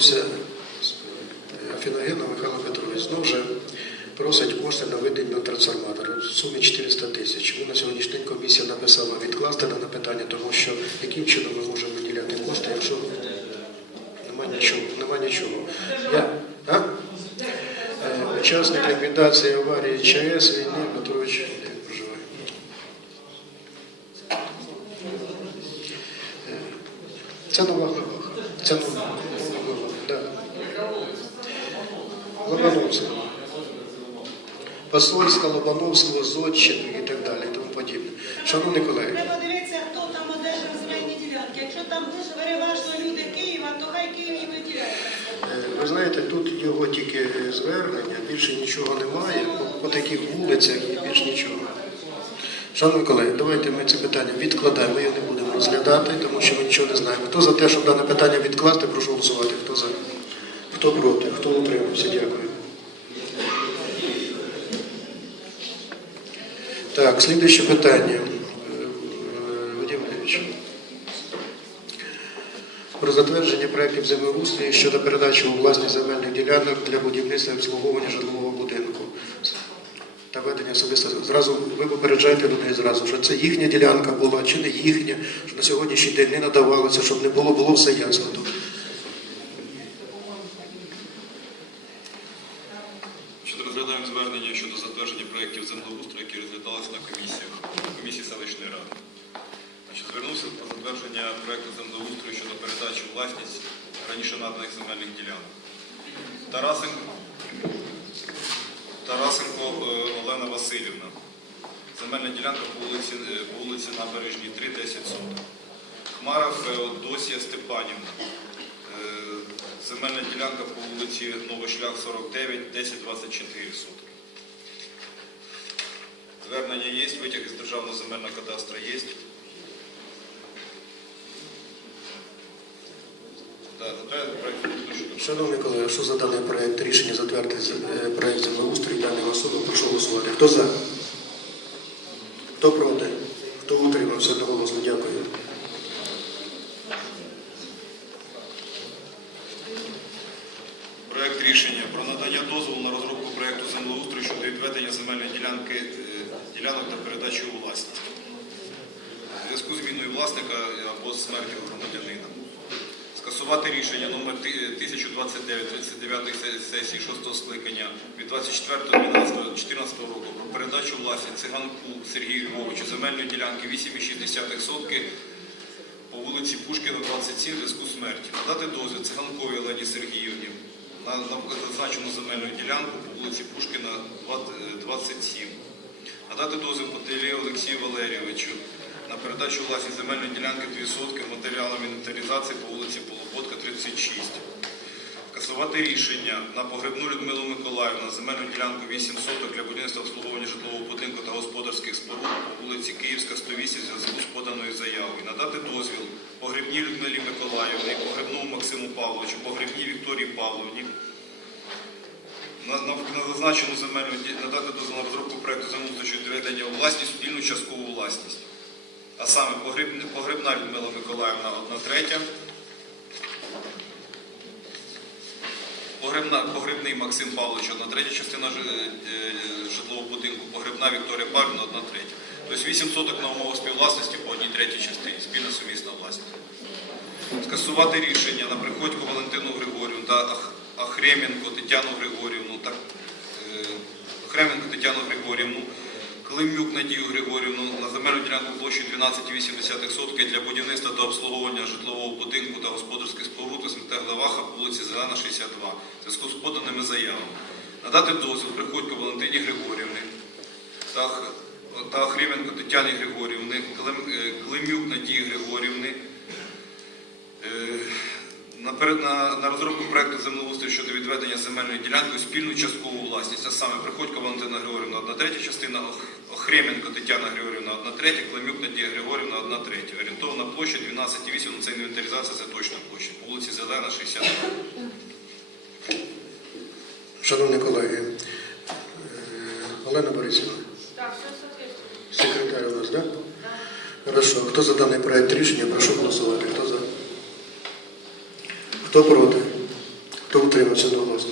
звернувся е, Афіногенов Михайло Петрович. Знову вже просить кошти на видання трансформатора в сумі 400 тисяч. Ми на сьогоднішній день комісія написала відкласти дане питання, тому що яким чином ми можемо виділяти кошти, якщо нема нічого. Нема нічого. Я, а? Е, Учасник ліквідації аварії ЧАЕС війни Петрович проживає. Е, Це нова глава. Це нова глава. Да. Лобановського. Посольська, Лобановського, Зодчини і так далі, і тому подібне. Шановні колеги, Треба дивитися, хто там одержав земельні ділянки. Якщо там переважно люди Києва, то хай Київ і виділяє. е, ви знаєте, тут його тільки е, звернення, більше нічого немає. По, по таких вулицях і більш нічого. Шановні колеги, давайте ми це питання відкладаємо, ми його не будемо розглядати, тому що ми нічого не знаємо. Хто за те, щоб дане питання відкласти, прошу голосувати. Хто за? Хто проти? Хто утримався? Дякую. Так, слідуюче питання. Е, Вадим Ілліч. Про затвердження проєктів землеустрою щодо передачі у власність земельних ділянок для будівництва і обслуговування житлового будинку. Та ведення особисто зразу ви попереджаєте людей зразу, що це їхня ділянка була чи не їхня, що на сьогоднішній день не надавалося, щоб не було, було все ясно тут. Щодо розглядаємо звернення щодо затвердження проєктів землеустрою, які розглядалися на комісіях, комісії селищної ради. Значить, звернувся про затвердження проєкту землеустрою щодо передачі власність раніше наданих земельних ділянок. Тарасенко, Тарасенко е, Олена Васильівна. Земельна ділянка по вулиці, е, по вулиці Набережній 3, 10 соток. Хмара Феодосія Степанівна. Земельна ділянка по вулиці Новошлях 49, 10, 24 сотки. Звернення є, витяг із Державного земельного кадастру є. Шановні колеги, що за даний проєкт рішення затвердити е, проєкт землеустрою даної особи, прошу голосувати. Хто за? Хто проти? Хто утримався одноголосно? Дякую. Проект рішення про надання дозволу на розробку проекту землеустрою щодо відведення земельної ділянки е, ділянок та передачі у власність. У зв'язку з зміною власника або смертю громадянина. Скасувати рішення номер 1029 39 сесії 6 скликання від 24.12.14 року про передачу у власність циганку Сергію Львовичу земельної ділянки 8,6 сотки по вулиці Пушкіна, 27, в зв'язку смерті. Надати дозвіл циганковій Олені Сергіївні на, на зазначену земельну ділянку по вулиці Пушкіна, 20 27. Надати дозвіл Потелі Олексію Валерійовичу на передачу у власність земельної ділянки 2 сотки матеріалам інвентаризації по вулиці Полоботка, 36. Скасувати рішення на погребну Людмилу Миколаївну земельну ділянку 8 соток для будівництва обслуговування житлового будинку та господарських споруд по вулиці Київська, 108 зв'язку з поданою заявою. Надати дозвіл погребній Людмилі Миколаївні, погребному Максиму Вікторії Павловні. На, на, на зазначену земельну надати дозвіл на розробку проекту землеустрою щодо відведення у власність спільну часткову власність. А саме погреб- погребна Людмила Миколаївна 1 третя, погребний Максим Павлович, одна третя частина е, житлового будинку, погребна Вікторія Павлівна, одна третя. Тобто 8 соток на умовах співвласності по одній третій частині, спільна сумісна власність. Скасувати рішення на Приходько Валентину Григорівну та Ахременко Тетяну Григорівну та е, Тетяну Григорівну, Климюк Надію Григорівну на земельну ділянку площі 12,8 сотки для будівництва та обслуговування житлового будинку та господарських споруд СМТ Главаха по вулиці Зелена, 62, в зв'язку з поданими заявами. Надати дозвіл Приходько Валентині Григорівні та, Х- Тетяні Григорівни, е, Климюк Надії Григорівни на, перед- на, розробку проекту землеустрою щодо відведення земельної ділянки у спільну часткову власність, а саме Приходько Валентина Григорівна, одна третя частина, Охременко Тетяна Григорівна, одна третя, Климюк Надія Григорівна, одна третя. Орієнтовна площа 12,8, ну, це інвентаризація, це точна площа. По вулиці Зелена, 62. Шановні колеги, е, Олена Борисівна, Так, все секретар у нас, так? Да? Хорошо. Хто за даний проєкт рішення, прошу голосувати. Хто проти? Хто утримався одноголосно?